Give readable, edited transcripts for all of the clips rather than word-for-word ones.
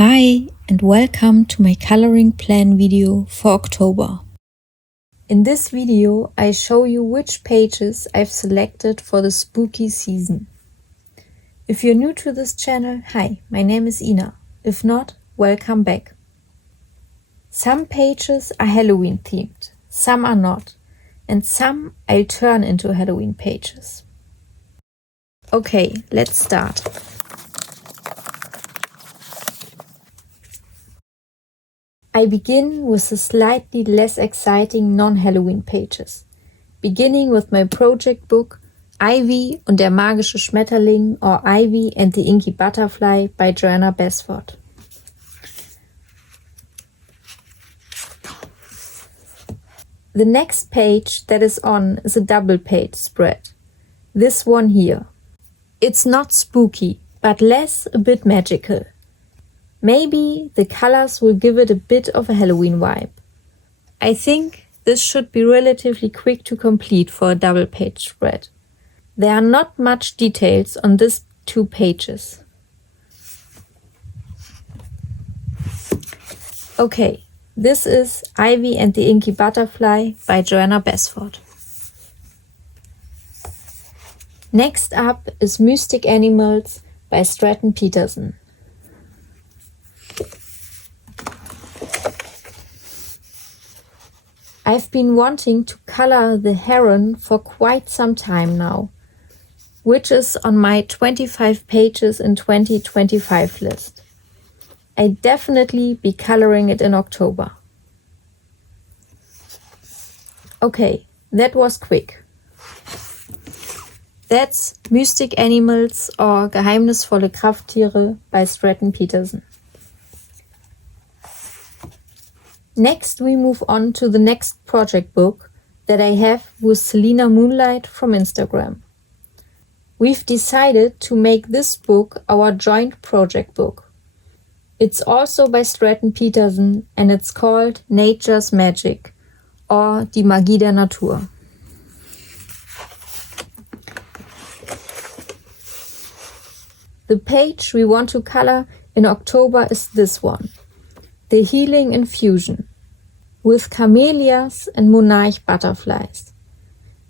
Hi and welcome to my coloring plan video for October. In this video I show you which pages I've selected for the spooky season. If you're new to this channel, hi, my name is Ina. If not, welcome back. Some pages are Halloween themed, some are not, and some I'll turn into Halloween pages. Okay, let's start. I begin with the slightly less exciting non-Halloween pages, beginning with my project book Ivy und der magische Schmetterling or Ivy and the Inky Butterfly by Joanna Basford. The next page that is on is a double page spread, this one here. It's not spooky, but less a bit magical. Maybe the colors will give it a bit of a Halloween vibe. I think this should be relatively quick to complete for a double page spread. There are not much details on these two pages. Okay, this is Ivy and the Inky Butterfly by Joanna Basford. Next up is Mystic Animals by Stratton Peterson. I've been wanting to color the heron for quite some time now, which is on my 25 pages in 2025 list. I definitely be coloring it in October. Okay, that was quick. That's Mystic Animals or Geheimnisvolle Krafttiere by Stratton Peterson. Next we move on to the next project book that I have with Selena Moonlight from Instagram. We've decided to make this book our joint project book. It's also by Stratton Peterson and it's called Nature's Magic or Die Magie der Natur. The page we want to color in October is this one, The Healing Infusion, with camellias and monarch butterflies.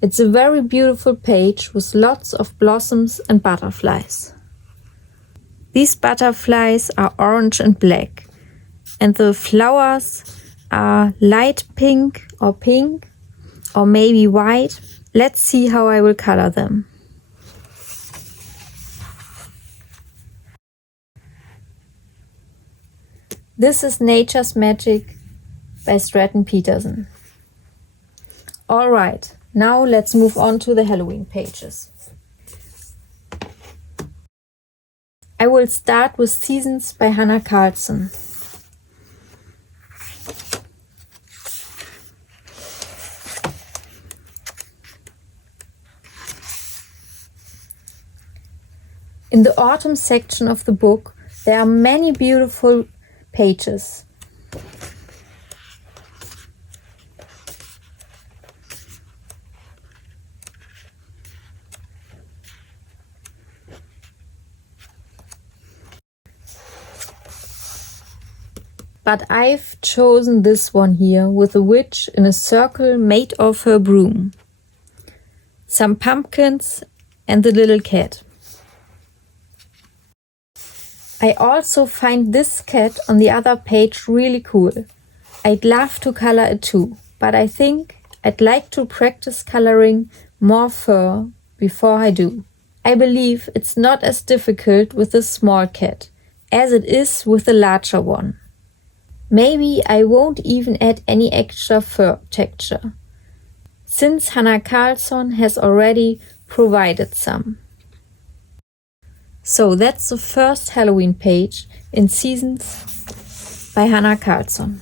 It's a very beautiful page with lots of blossoms and butterflies. These butterflies are orange and black, and the flowers are light pink or maybe white. Let's see how I will color them. This is Nature's Magic by Stratton Peterson. Alright, now let's move on to the Halloween pages. I will start with Seasons by Hannah Carlson. In the autumn section of the book, there are many beautiful pages. But I've chosen this one here with a witch in a circle made of her broom, some pumpkins and the little cat. I also find this cat on the other page really cool. I'd love to color it too, but I think I'd like to practice coloring more fur before I do. I believe it's not as difficult with the small cat as it is with the larger one. Maybe I won't even add any extra fur texture, since Hannah Carlson has already provided some. So that's the first Halloween page in Seasons by Hannah Carlson.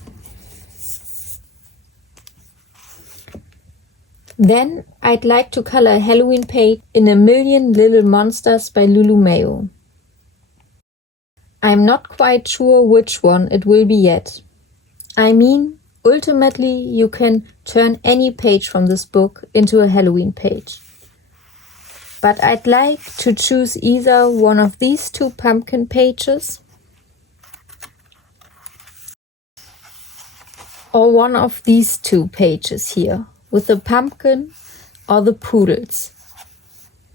Then I'd like to color a Halloween page in A Million Little Monsters by Lulu Mayo. I'm not quite sure which one it will be yet. I mean, ultimately you can turn any page from this book into a Halloween page. But I'd like to choose either one of these two pumpkin pages or one of these two pages here, with the pumpkin or the poodles.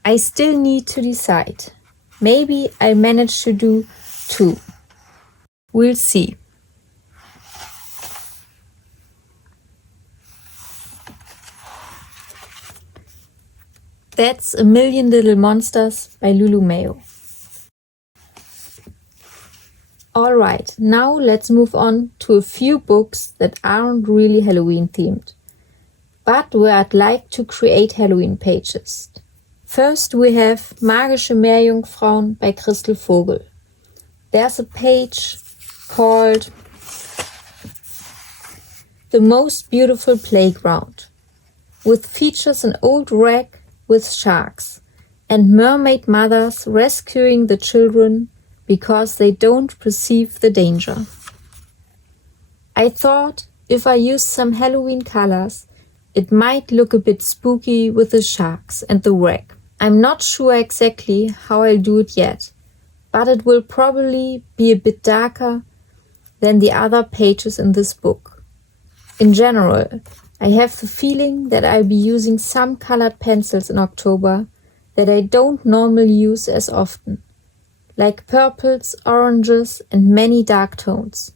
I still need to decide. Maybe I'll manage to do two. We'll see. That's A Million Little Monsters by Lulu Mayo. Alright, now let's move on to a few books that aren't really Halloween themed, but where I'd like to create Halloween pages. First we have Magische Meerjungfrauen by Christel Vogel. There's a page called The Most Beautiful Playground, which features an old wreck with sharks and mermaid mothers rescuing the children because they don't perceive the danger. I thought if I used some Halloween colors, it might look a bit spooky with the sharks and the wreck. I'm not sure exactly how I'll do it yet, but it will probably be a bit darker than the other pages in this book. In general, I have the feeling that I'll be using some colored pencils in October that I don't normally use as often, like purples, oranges, and many dark tones.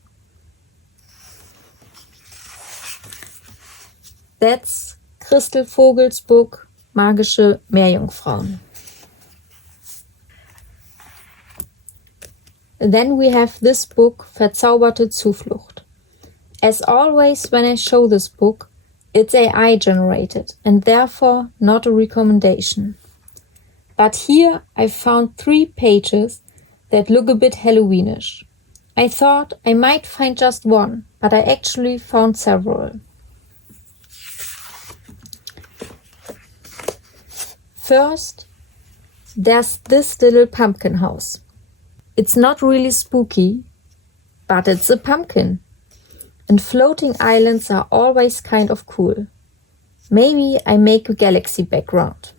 That's Christel Vogel's book Magische Meerjungfrauen. Then we have this book Verzauberte Zuflucht. As always when I show this book, it's AI generated and therefore not a recommendation. But here I found 3 pages that look a bit Halloweenish. I thought I might find just one, but I actually found several. First, there's this little pumpkin house. It's not really spooky, but it's a pumpkin. And floating islands are always kind of cool. Maybe I make a galaxy background.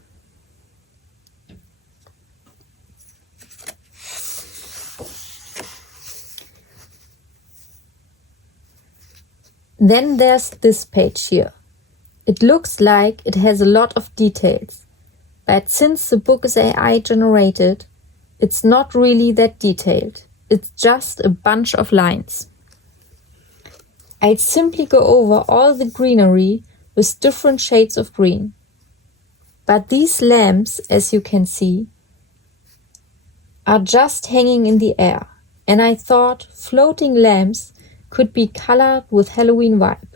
Then there's this page here. It looks like it has a lot of details, but since the book is AI generated, it's not really that detailed. It's just a bunch of lines. I'd simply go over all the greenery with different shades of green. But these lamps, as you can see, are just hanging in the air, and I thought floating lamps could be colored with Halloween vibe.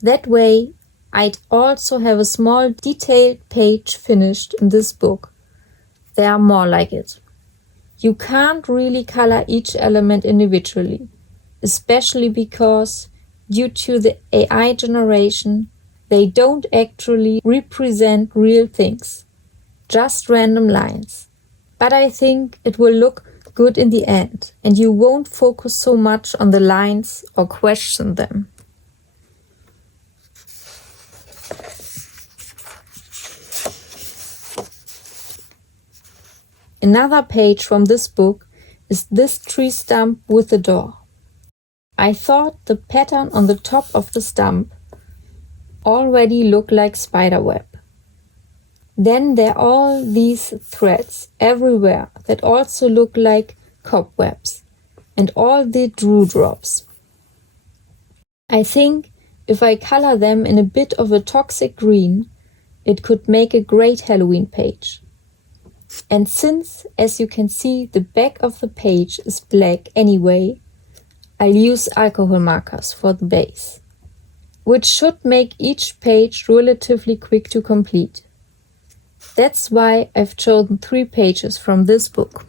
That way, I'd also have a small detailed page finished in this book. There are more like it. You can't really color each element individually, especially because, due to the AI generation, they don't actually represent real things, just random lines. But I think it will look good in the end, and you won't focus so much on the lines or question them. Another page from this book is this tree stump with the door. I thought the pattern on the top of the stump already looked like spiderweb. Then there are all these threads everywhere that also look like cobwebs, and all the dewdrops. I think if I color them in a bit of a toxic green, it could make a great Halloween page. And since, as you can see, the back of the page is black anyway, I'll use alcohol markers for the base, which should make each page relatively quick to complete. That's why I've chosen 3 pages from this book.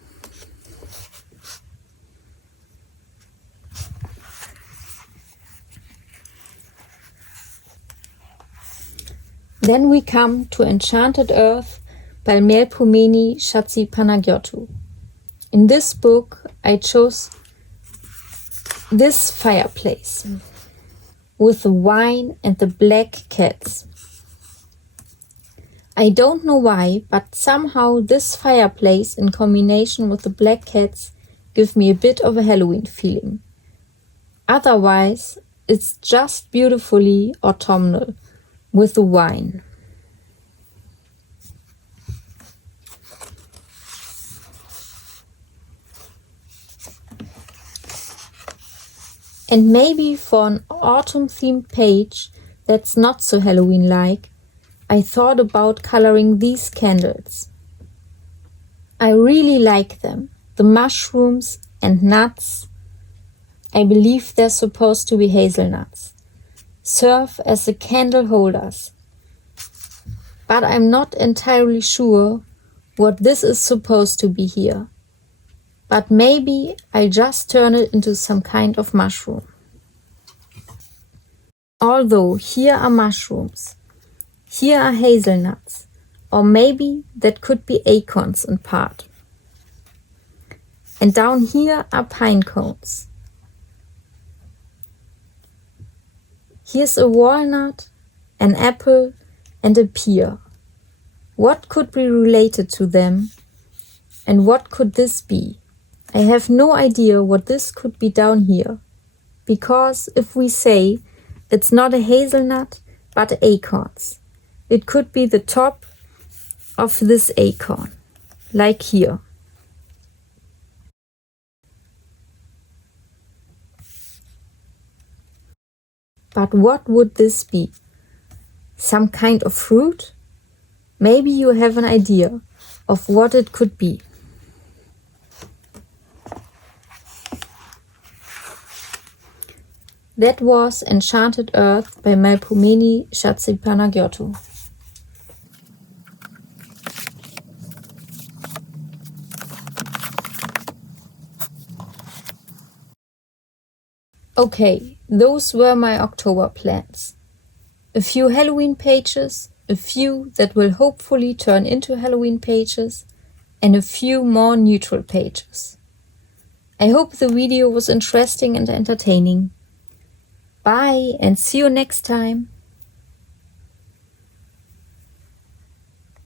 Then we come to Enchanted Earth by Melpomene Chatzipanagiotou. In this book, I chose this fireplace with the wine and the black cats. I don't know why, but somehow this fireplace in combination with the black cats give me a bit of a Halloween feeling. Otherwise, it's just beautifully autumnal with the wine. And maybe for an autumn-themed page that's not so Halloween-like, I thought about coloring these candles. I really like them. The mushrooms and nuts, I believe they're supposed to be hazelnuts, serve as the candle holders. But I'm not entirely sure what this is supposed to be here. But maybe I'll just turn it into some kind of mushroom. Although here are mushrooms, here are hazelnuts, or maybe that could be acorns in part. And down here are pine cones. Here's a walnut, an apple, and a pear. What could be related to them? And what could this be? I have no idea what this could be down here, because if we say it's not a hazelnut but acorns, it could be the top of this acorn, like here. But what would this be? Some kind of fruit? Maybe you have an idea of what it could be. That was Enchanted Earth by Melpomene Chatzipanagiotou. Okay, those were my October plans. A few Halloween pages, a few that will hopefully turn into Halloween pages, and a few more neutral pages. I hope the video was interesting and entertaining. Bye and see you next time.